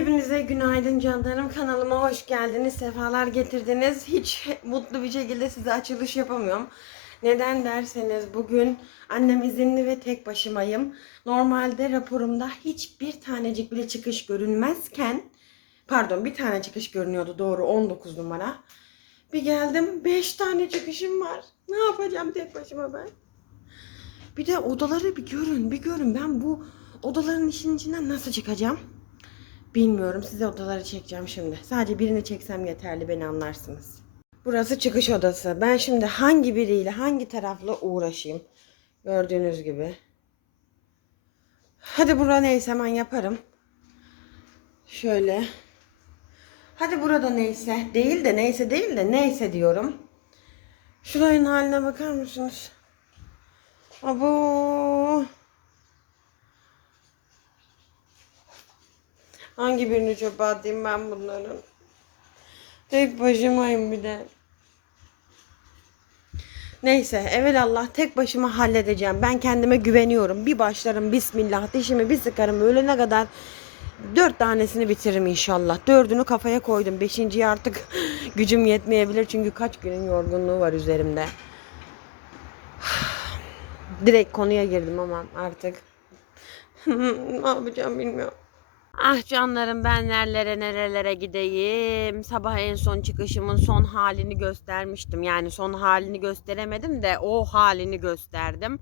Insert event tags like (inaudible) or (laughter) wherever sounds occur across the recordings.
Hepinize günaydın canlarım. Kanalıma hoş geldiniz. Sefalar getirdiniz. Hiç mutlu bir şekilde size açılış yapamıyorum. Neden derseniz bugün annem izinli ve tek başımayım. Normalde raporumda hiçbir tanecik bile çıkış görünmezken pardon bir tane çıkış görünüyordu doğru 19 numara. Bir geldim 5 tane çıkışım var. Ne yapacağım tek başıma ben? Bir de odaları bir görün, bir görün. Ben bu odaların işin içinden nasıl çıkacağım? Bilmiyorum. Size odaları çekeceğim şimdi. Sadece birini çeksem yeterli. Beni anlarsınız. Burası çıkış odası. Ben şimdi hangi biriyle, hangi tarafla uğraşayım? Gördüğünüz gibi. Hadi bura neyse hemen yaparım. Şöyle. Hadi burada neyse. Değil de neyse değil de neyse diyorum. Şuranın haline bakar mısınız? Abo. Hangi birini çöpe atayım ben bunların? Tek başımayım bir de. Neyse evelallah tek başıma halledeceğim. Ben kendime güveniyorum. Bir başlarım bismillah dişimi bir sıkarım ölene kadar dört tanesini bitiririm inşallah. Dördünü kafaya koydum. Beşinciyi artık (laughs) gücüm yetmeyebilir çünkü kaç günün yorgunluğu var üzerimde. (sighs) Direkt konuya girdim ama artık (laughs) ne yapacağım bilmiyorum. Ah canlarım ben nerelere nerelere gideyim. Sabah en son çıkışımın son halini göstermiştim. Yani son halini gösteremedim de o halini gösterdim.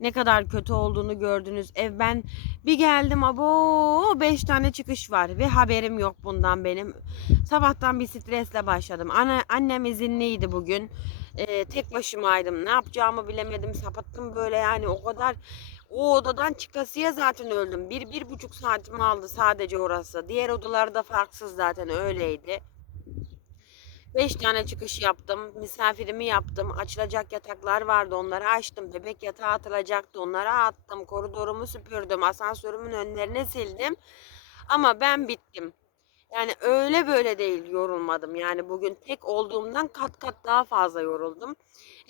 Ne kadar kötü olduğunu gördünüz. Ev ben bir geldim abo 5 tane çıkış var ve haberim yok bundan benim. Sabahtan bir stresle başladım. Ana, annem izinliydi bugün. Ee, tek başımaydım. Ne yapacağımı bilemedim. Sapattım böyle yani o kadar o odadan çıkasıya zaten öldüm. Bir, bir buçuk saatimi aldı sadece orası. Diğer odalarda farksız zaten öyleydi. Beş tane çıkış yaptım. Misafirimi yaptım. Açılacak yataklar vardı. Onları açtım. Bebek yatağı atılacaktı. Onları attım. Koridorumu süpürdüm. Asansörümün önlerini sildim. Ama ben bittim. Yani öyle böyle değil yorulmadım. Yani bugün tek olduğumdan kat kat daha fazla yoruldum.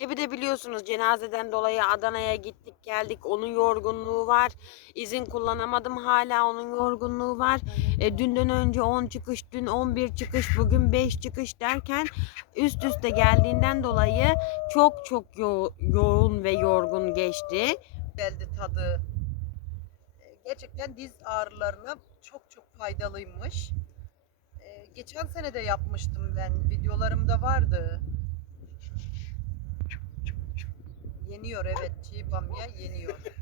E bir de biliyorsunuz cenazeden dolayı Adana'ya gittik geldik. Onun yorgunluğu var. İzin kullanamadım hala onun yorgunluğu var. E, dünden önce 10 çıkış, dün 11 çıkış, bugün 5 çıkış derken üst üste geldiğinden dolayı çok çok yo- yoğun ve yorgun geçti. geldi tadı. Ee, Gerçekten diz ağrılarına çok çok faydalıymış. Geçen sene de yapmıştım ben. Videolarımda vardı. Yeniyor evet çiğ bamya yeniyor. (laughs)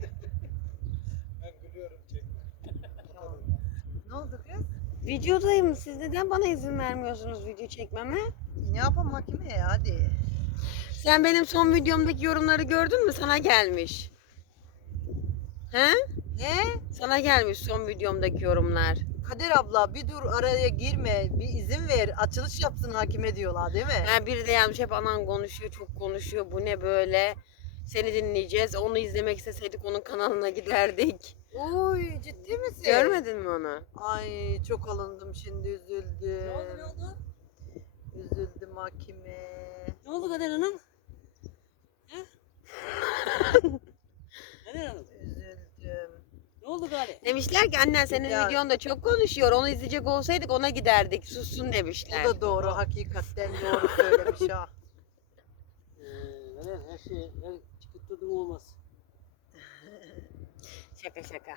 Ben gülüyorum çekme. Tamam. Ne oldu kız? Videodayım. Siz neden bana izin vermiyorsunuz video çekmeme? Ne yapalım hakime ya hadi. Sen benim son videomdaki yorumları gördün mü? Sana gelmiş. He? Ne? Sana gelmiş son videomdaki yorumlar. Kader abla bir dur araya girme bir izin ver açılış yapsın hakime diyorlar değil mi? Ha, biri de yazmış hep anan konuşuyor, çok konuşuyor. Bu ne böyle? Seni dinleyeceğiz. Onu izlemek isteseydik onun kanalına giderdik. Oy ciddi misin? Görmedin mi onu? Ay çok alındım şimdi üzüldüm. Ne oldu ne oldu? Üzüldüm hakime. Ne oldu Kader Hanım? (laughs) He? Kader Hanım Üzüldüm. Ne oldu gari? Demişler ki annen senin Ya- videonda çok konuşuyor. Onu izleyecek olsaydık ona giderdik. Sussun demişler. O da doğru hakikaten doğru söylemiş ha. (laughs) Ee, her şey her çıkıttırdığım olmaz. Şaka şaka.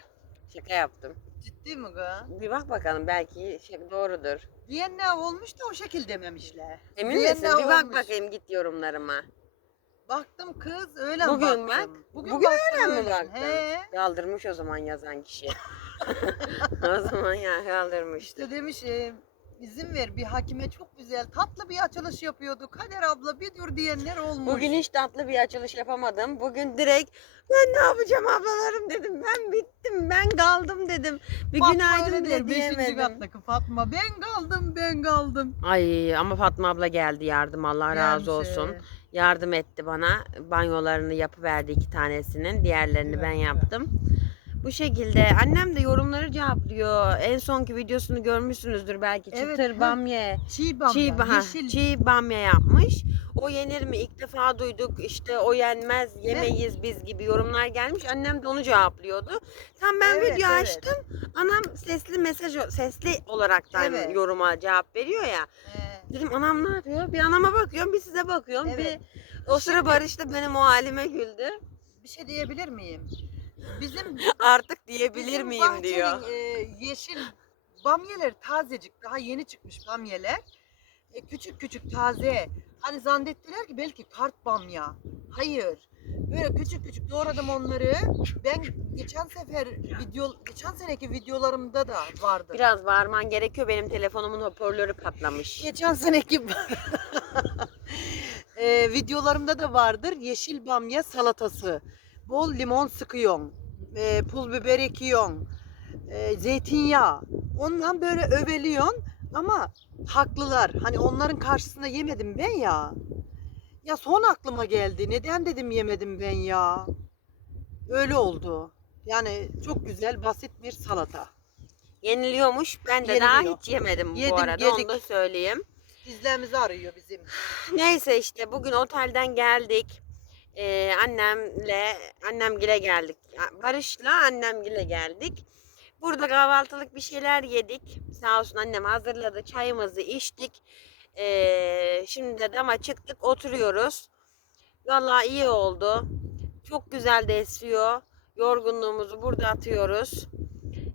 Şaka yaptım. Ciddi mi kız? Bir bak bakalım belki şey doğrudur. Diyen ne olmuş da o şekil dememişler. Emin Diyen misin? ne Bir bak olmuş? bakayım git yorumlarıma. Baktım kız öyle Bugün baktım. bak. Bugün, Bugün baktım öyle mi baktın? He. Kaldırmış o zaman yazan kişi. (laughs) (laughs) o zaman ya kaldırmıştır. İşte demiş e, izin ver bir hakime çok güzel tatlı bir açılış yapıyordu. Kader abla bir dur diyenler olmuş. Bugün hiç tatlı bir açılış yapamadım. Bugün direkt ben ne yapacağım ablalarım dedim. Ben bittim, ben kaldım dedim. Bir Fatma günaydın bile diyemedim. kattaki Fatma ben kaldım ben kaldım. Ay ama Fatma abla geldi yardım Allah razı Gelmiş, olsun. e, Yardım etti bana. Banyolarını yapıverdi iki tanesinin. Diğerlerini ben yaptım. Bu şekilde. Annem de yorumları cevaplıyor. En sonki videosunu görmüşsünüzdür belki. Evet, Çıtır ha. bamya. Çiğ bamya, Çiğ, ba- ha, yeşil. çiğ bamya yapmış. O yenir mi? İlk defa duyduk. İşte o yenmez, yemeyiz biz gibi yorumlar gelmiş. Annem de onu cevaplıyordu. Tam ben Evet, video evet. açtım. Anam sesli mesaj sesli olaraktan Evet. yoruma cevap veriyor ya. Ee, Dedim anam ne yapıyor? Bir anama bakıyorum, bir size bakıyorum. Evet. Bir o sıra Barış da benim o halime güldü. bir şey diyebilir miyim? Bizim (laughs) Artık diyebilir bizim miyim bahçenin, diyor. e, yeşil bamyeler tazecik, daha yeni çıkmış bamyeler. E, küçük küçük taze. Hani zannettiler ki belki kart bamya. Hayır. Böyle küçük küçük doğradım onları. Ben geçen sefer video geçen seneki videolarımda da vardı. Biraz bağırman gerekiyor. Benim telefonumun hoparlörü patlamış. Geçen seneki (laughs) e, videolarımda da vardır. Yeşil bamya salatası. Bol limon sıkıyorsun. E, pul biber ekiyorsun. E, zeytinyağı. Ondan böyle öveliyorsun. Ama haklılar. Hani onların karşısında yemedim ben ya. Ya son aklıma geldi. Neden dedim yemedim ben ya. Öyle oldu. Yani çok güzel basit bir salata. Yeniliyormuş. Ben de daha Yeniliyor. hiç yemedim Yedim, bu arada. yedik. Onu da söyleyeyim. Dizlerimizi arıyor bizim. (sighs) Neyse işte bugün otelden geldik. Ee, annemle annemgile geldik. Barış'la annemgile geldik. Burada kahvaltılık bir şeyler yedik. Sağ olsun annem hazırladı. Çayımızı içtik. Ee, şimdi de dama çıktık oturuyoruz. Vallahi iyi oldu. Çok güzel de esiyor. Yorgunluğumuzu burada atıyoruz.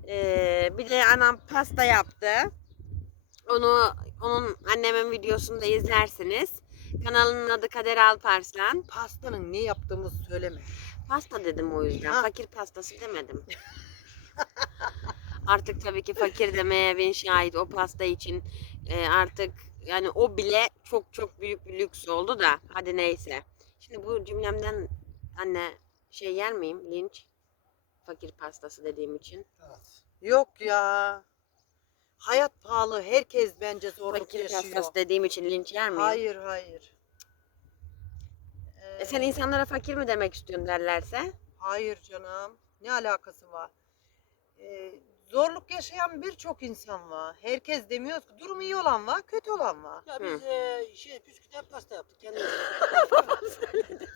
Ee, bir de anam pasta yaptı. Onu onun annemin videosunu da izlersiniz. Kanalının adı Kader Alparslan. Pastanın ne yaptığımızı söyleme. Pasta dedim o yüzden. Ha. Fakir pastası demedim. (laughs) artık tabii ki fakir demeye bin şahit o pasta için e, artık yani o bile çok çok büyük bir lüks oldu da hadi neyse. Şimdi bu cümlemden anne şey yer miyim linç? Fakir pastası dediğim için. Yok ya. Hayat pahalı. Herkes bence zorluk Fakir yaşıyor. pastası dediğim için linç yer miyim? Hayır hayır. E sen Ee, insanlara fakir mi demek istiyorsun derlerse? Hayır canım. Ne alakası var? Ee, zorluk yaşayan birçok insan var. Herkes demiyoruz ki durum iyi olan var, kötü olan var. Ya biz e, şey püsküten pasta yaptık kendimiz. (laughs) (laughs) Pastanın adını.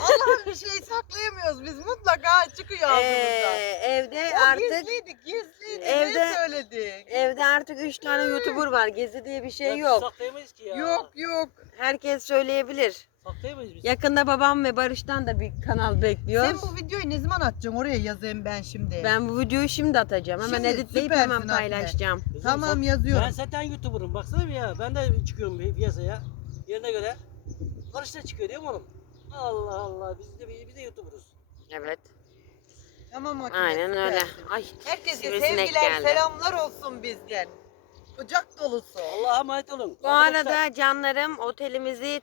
Allah'ım bir şey saklayamıyoruz biz. Mutlaka çıkıyor ağzımızdan. Ee, evde O artık gizliydik, gizliydik. Evde- Ne söyledik? evde artık 3 tane YouTuber var. Gizli diye bir şey Ya yok. Saklayamayız ki ya. Yok yok. Herkes söyleyebilir. Saklayamayız biz. Yakında babam ve Barış'tan da bir kanal bekliyor. Sen bu videoyu ne zaman atacaksın? Oraya yazayım ben şimdi. Ben bu videoyu şimdi atacağım. Hemen Şimdi editleyip hemen paylaşacağım. Kızım, Tamam yazıyorum. Ben zaten YouTuber'ım. Baksana bir ya. Ben de çıkıyorum bir piyasaya. Yerine göre. Barış da çıkıyor değil mi oğlum? Allah Allah. Biz de, biz de YouTuber'ız. Evet. Tamam makine. Aynen öyle. Ay Herkese sevgiler, geldi. selamlar olsun bizden. Kucak dolusu. Allah'a emanet olun. Bu Arkadaşlar, arada canlarım otelimizi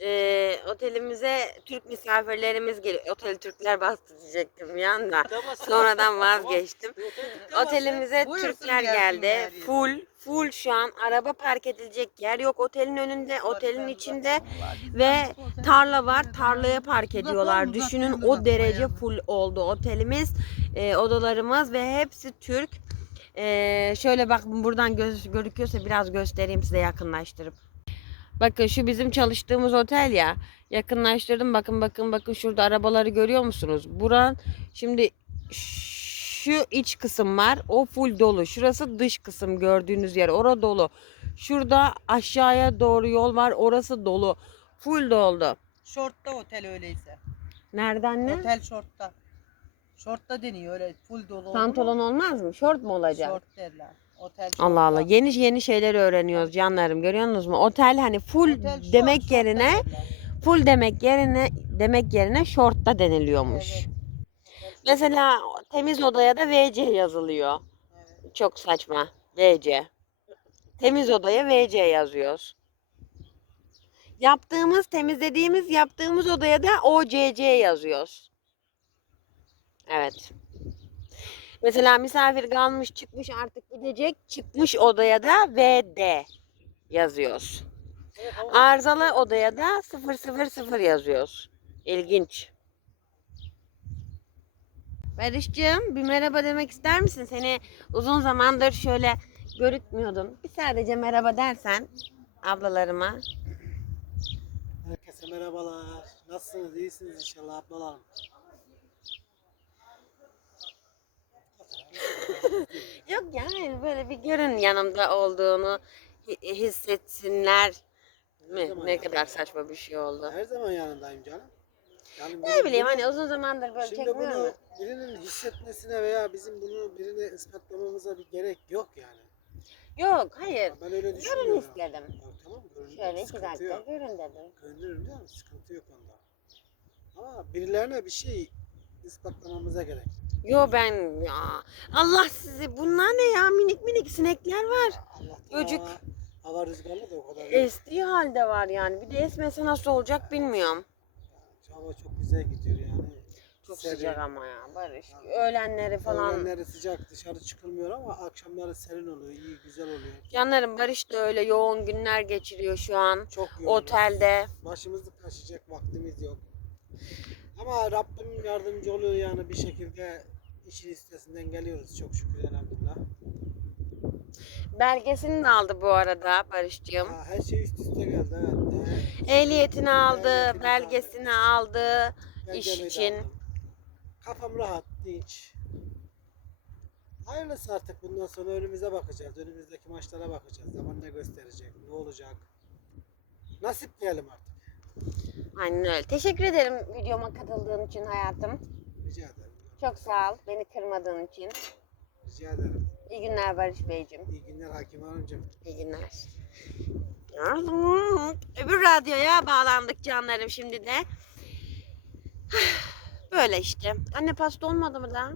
e, otelimize Türk misafirlerimiz geliyor. Otel Türkler bastı diyecektim bir anda. Sonradan vazgeçtim. Otelimize Buyursun Türkler geldi. Full, full şu an araba park edilecek yer yok otelin önünde, otelin içinde ve tarla var. Tarlaya park ediyorlar. Düşünün o derece full oldu otelimiz, e, odalarımız ve hepsi Türk. E, şöyle bak buradan göz, gözüküyorsa biraz göstereyim size yakınlaştırıp. Bakın şu bizim çalıştığımız otel ya. Yakınlaştırdım. Bakın bakın bakın şurada arabaları görüyor musunuz? Buran şimdi şu iç kısım var. O full dolu. Şurası dış kısım gördüğünüz yer. Orada dolu. Şurada aşağıya doğru yol var. Orası dolu. Full doldu. Şortta otel öyleyse. Nereden ne? Otel şortta. Şortta deniyor öyle full dolu. Pantolon olmaz mı? Şort mu olacak? Şort derler. Otel Allah Allah. şortta. Yeni yeni şeyler öğreniyoruz canlarım. Görüyorsunuz mu? Otel hani full Otel şort, demek şortta yerine derler. full demek yerine demek yerine şortta deniliyormuş. Evet. Mesela temiz odaya da VC yazılıyor. Evet. Çok saçma. VC. Temiz odaya VC yazıyoruz. Yaptığımız, temizlediğimiz, yaptığımız odaya da OCC yazıyoruz. Evet. Mesela misafir kalmış, çıkmış artık gidecek. Çıkmış odaya da VD yazıyoruz. Tamam. Arızalı odaya da 000 yazıyoruz. İlginç. Barış'cığım bir merhaba demek ister misin? Seni uzun zamandır şöyle görükmüyordum. Bir sadece merhaba dersen ablalarıma. Herkese merhabalar. Nasılsınız? İyisiniz inşallah ablalarım. (laughs) Yok yani böyle bir görün yanımda olduğunu hi- hissetsinler mi? Ne kadar saçma bir şey oldu. Her zaman yanındayım canım. Yani Ne bunu- bileyim hani uzun zamandır böyle Şimdi çekmiyor bunu mu? birinin hissetmesine veya bizim bunu birine ispatlamamıza bir gerek yok yani. Yok hayır. Ben öyle Görün düşünmüyorum. istedim. Ya tamam görün. Şöyle iki sıkıntı dakika yok. görün dedim. Görünürüm değil mi? Sıkıntı yok onda. Ama birilerine bir şey ispatlamamıza gerek. Yo ben ya Allah sizi bunlar ne ya minik minik sinekler var. Allah'tan Böcek. Hava, hava rüzgarlı da o kadar. yok. Estiği halde var yani. Bir de esmese nasıl olacak bilmiyorum. Hava çok güzel gidiyor yani. Çok Serin. sıcak ama ya Barış. Öğlenleri falan. Öğlenleri sıcak dışarı çıkılmıyor ama akşamları serin oluyor. iyi güzel oluyor. Canlarım Barış da öyle yoğun günler geçiriyor şu an. Çok yoğun. Otelde. Başımızı kaşıyacak vaktimiz yok. Ama Rabbim yardımcı oluyor yani bir şekilde işin üstesinden geliyoruz çok şükür elhamdülillah. Belgesini de aldı bu arada Barış'cığım. Ha, her şey üst üste geldi evet. Ehliyetini aldı, belgesini aldı. iş de için. aldım. Kafam rahat, dinç. Hayırlısı artık bundan sonra önümüze bakacağız. Önümüzdeki maçlara bakacağız. Zaman ne gösterecek, ne olacak. Nasip diyelim artık. Aynen öyle. Teşekkür ederim videoma katıldığın için hayatım. Rica ederim. Çok sağ ol beni kırmadığın için. Rica ederim. İyi günler Barış Beyciğim. İyi günler Hakim Hanımcığım. İyi günler. (laughs) Öbür radyoya bağlandık canlarım şimdi de. (sighs) Böyle işte. Anne pasta olmadı mı daha?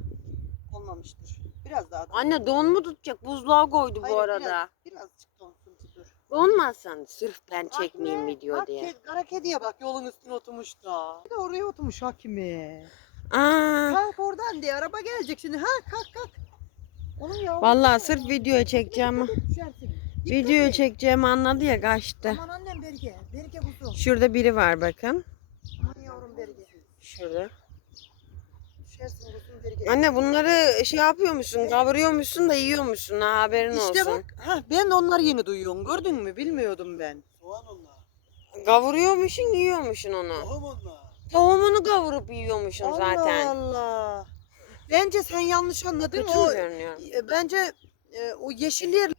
Olmamıştır. Biraz daha. Anne don mu tutacak? Buzluğa koydu bu Hayır, arada. Biraz, birazcık donsun dur. Donmazsan sırf ben çekmeyeyim be, video bak diye. ked- kara kediye bak yolun üstüne oturmuş da. Bir de oraya oturmuş Hakimi. Aa, Kalk oradan diye araba gelecek şimdi. Ha kalk kalk. Oğlum ya. vallahi sırf video çekeceğim. Düşersin. Video et. çekeceğim anladı ya kaçtı. Aman annem Berge. Berge kuzum. Şurada biri var bakın. Aman yavrum Berge. Şurada. Düşersin kuzum Berge. Anne bunları şey yapıyormuşsun, kavuruyormuşsun da yiyormuşsun ha haberin İşte olsun. bak. Ha, ben de onlar yeni duyuyorum. Gördün mü? Bilmiyordum ben. Soğan onlar. Kavuruyormuşsun, yiyormuşsun onu. Tohum onlar. Tohumunu kavurup yiyormuşsun zaten. Allah Allah. Bence sen yanlış anladın. Kötü O, görünüyor? e, bence e, o yeşil yer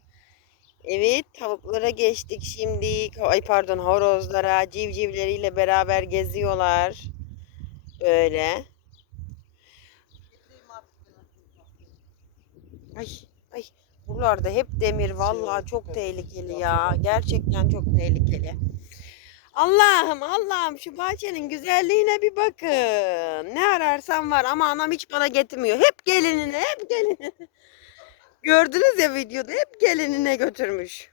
Evet, tavuklara geçtik şimdi. Ay pardon, horozlara, civcivleriyle beraber geziyorlar. Böyle. Ay, ay. Buralarda hep demir. Vallahi çok tehlikeli ya. Gerçekten çok tehlikeli. Allah'ım Allah'ım şu bahçenin güzelliğine bir bakın. Ne ararsam var ama anam hiç bana getirmiyor. Hep gelinine, hep gelinine. Gördünüz ya videoda hep gelinine götürmüş.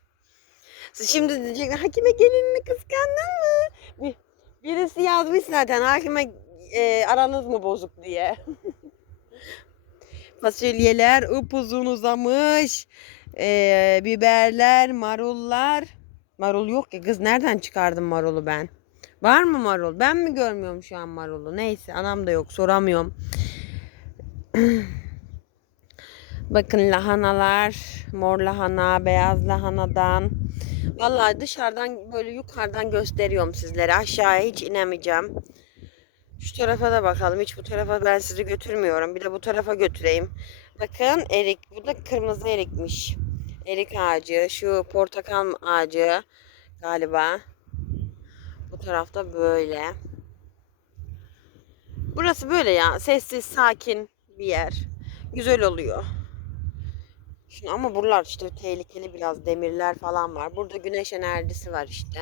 Şimdi diyecek Hakime gelinini kıskandın mı? Bir, birisi yazmış zaten Hakime e, aranız mı bozuk diye. (laughs) Fasulyeler upuzun uzamış. E, biberler, marullar. Marul yok ya kız nereden çıkardım marulu ben? Var mı marul? Ben mi görmüyorum şu an marulu? Neyse anam da yok soramıyorum. (clears throat) Bakın lahanalar, mor lahana, beyaz lahanadan. Vallahi dışarıdan böyle yukarıdan gösteriyorum sizlere. Aşağıya hiç inemeyeceğim. Şu tarafa da bakalım. Hiç bu tarafa ben sizi götürmüyorum. Bir de bu tarafa götüreyim. Bakın erik. Bu da kırmızı erikmiş. Erik ağacı. Şu portakal ağacı galiba. Bu tarafta böyle. Burası böyle ya. Sessiz, sakin bir yer. Güzel oluyor. Şimdi ama buralar işte tehlikeli biraz demirler falan var. Burada güneş enerjisi var işte.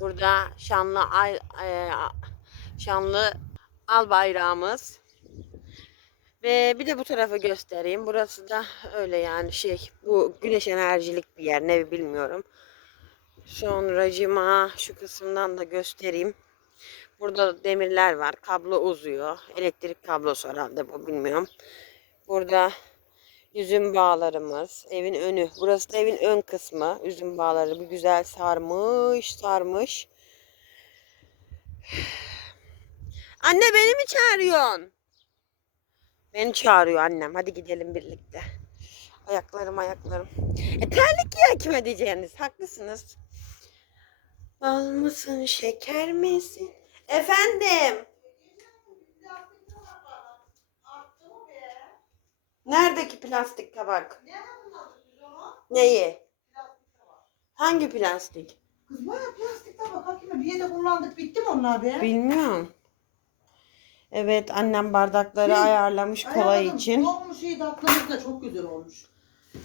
Burada şanlı ay, e, şanlı al bayrağımız. Ve bir de bu tarafı göstereyim. Burası da öyle yani şey bu güneş enerjilik bir yer ne bilmiyorum. Sonracıma şu kısımdan da göstereyim. Burada demirler var. Kablo uzuyor. Elektrik kablosu herhalde bu bilmiyorum. Burada üzüm bağlarımız. Evin önü. Burası da evin ön kısmı. Üzüm bağları bir güzel sarmış sarmış. (sighs) Anne beni mi çağırıyorsun? Beni çağırıyor annem. Hadi gidelim birlikte. Ayaklarım ayaklarım. E terlik ya kime diyeceğiniz. Haklısınız. Bal mısın şeker misin? Efendim. Neredeki plastik tabak? Neyi? Hangi plastik? Kız baya plastik tabak hakime bir yere kullandık bitti mi onlar be? Bilmiyorum. Evet annem bardakları Şey, ayarlamış kola Ayarladım. için. Dolmuş şey tatlımız da çok güzel olmuş.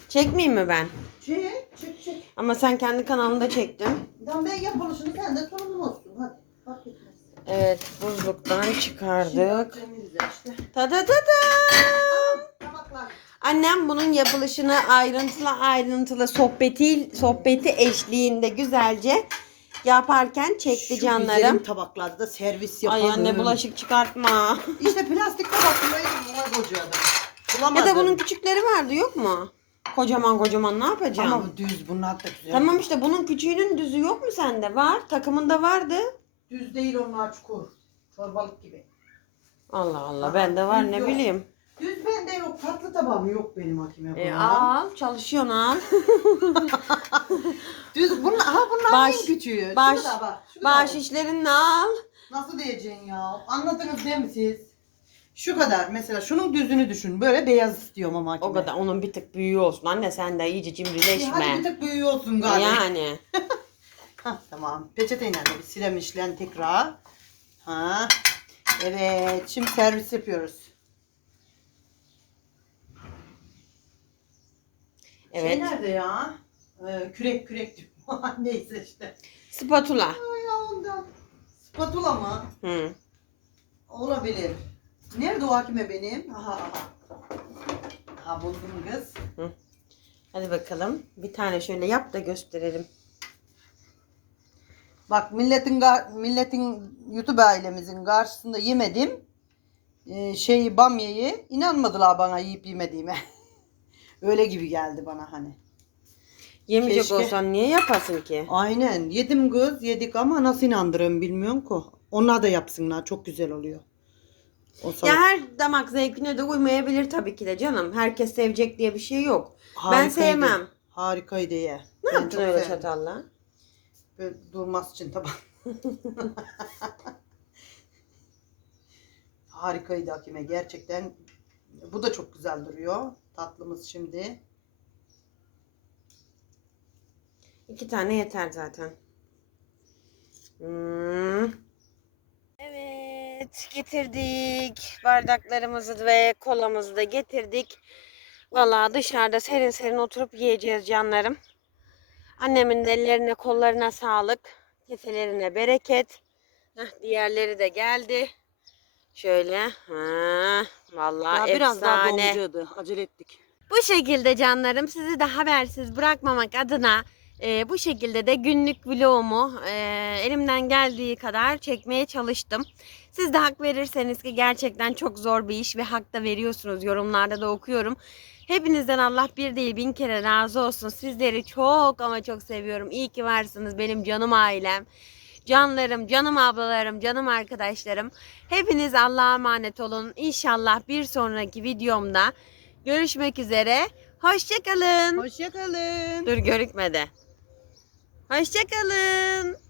Çekmeyeyim mi ben? Çek çek çek. Ama sen kendi kanalında çektin. Tamam ben yapılışını sen de sorumlu olsun hadi. Fark etmez. Evet buzluktan Şimdi çıkardık. yapacağım güzel işte. Ta ta ta ta. Annem bunun yapılışını ayrıntılı ayrıntılı sohbeti sohbeti eşliğinde güzelce yaparken çekti Şu canlarım. güzelim tabaklarda da servis yapalım. Ay anne bulaşık çıkartma. İşte plastik tabaklaydı buna kocadı. ya Bulamadım. da bunun küçükleri vardı yok mu? Kocaman kocaman ne yapacağım? Ama bu düz bunlar da güzel. Tamam işte bunun küçüğünün düzü yok mu sende? Var. Takımında vardı. Düz değil onlar çukur. Çorbalık gibi. Allah Allah bende var ne yok. bileyim. Düz bende yok. Tatlı tabağım yok benim hakime. E, bundan. al çalışıyorsun al. (laughs) Düz bunlar, ha bunlar Baş- en küçüğü. baş- Şurada bak. Bağış bak. işlerini al. Nasıl diyeceksin ya? Anlatınız değil mi siz? Şu kadar mesela şunun düzünü düşün. Böyle beyaz istiyorum ama hakime. O kadar onun bir tık büyüğü olsun. Anne sen de iyice E, Hadi cimrileşme. bir tık büyüğü olsun galiba. Yani. (laughs) Hah, tamam. Peçeteyle de bir silelim işleyen tekrar. Ha. Evet. Şimdi servis yapıyoruz. Şey Evet. nerede ya? Ee, kürek kürek diyorum. (laughs) Neyse işte. Spatula. Ay ondan. Spatula mı? Hı. Olabilir. Nerede o hakime benim? Aha aha. Ha buldum kız. Hadi bakalım. Bir tane şöyle yap da gösterelim. Bak milletin milletin YouTube ailemizin karşısında yemedim. Ee, şeyi bamyayı inanmadılar bana yiyip yemediğime. (laughs) Öyle gibi geldi bana hani. Yemeyecek Keşke. olsan niye yapasın ki? Aynen yedim kız yedik ama nasıl inandırırım bilmiyorum ki. Onlar da yapsınlar çok güzel oluyor. O Ya her damak zevkine de uymayabilir tabii ki de canım. Herkes sevecek diye bir şey yok. Ben harikaydı. sevmem. Harikaydı ye. Ne Ben yaptın öyle sevdim. çatalla? Böyle durmaz için tabii. (laughs) Harikaydı Hakime gerçekten. Bu da çok güzel duruyor. Tatlımız şimdi. İki tane yeter zaten. Hmm. Evet getirdik. Bardaklarımızı ve kolamızı da getirdik. Vallahi dışarıda serin serin oturup yiyeceğiz canlarım. Annemin ellerine kollarına sağlık. Keselerine bereket. Heh, diğerleri de geldi. Şöyle. Ha, vallahi efsane. dolmacadı. Acele ettik. Bu şekilde canlarım sizi de habersiz bırakmamak adına e, bu şekilde de günlük vlogumu e, elimden geldiği kadar çekmeye çalıştım. Siz de hak verirseniz ki gerçekten çok zor bir iş ve hak da veriyorsunuz. Yorumlarda da okuyorum. Hepinizden Allah bir değil bin kere razı olsun. Sizleri çok ama çok seviyorum. İyi ki varsınız benim canım ailem. Canlarım, canım ablalarım, canım arkadaşlarım. Hepiniz Allah'a emanet olun. İnşallah bir sonraki videomda Görüşmek üzere. Hoşçakalın. Hoşçakalın. Dur görükmedi. Hoşçakalın.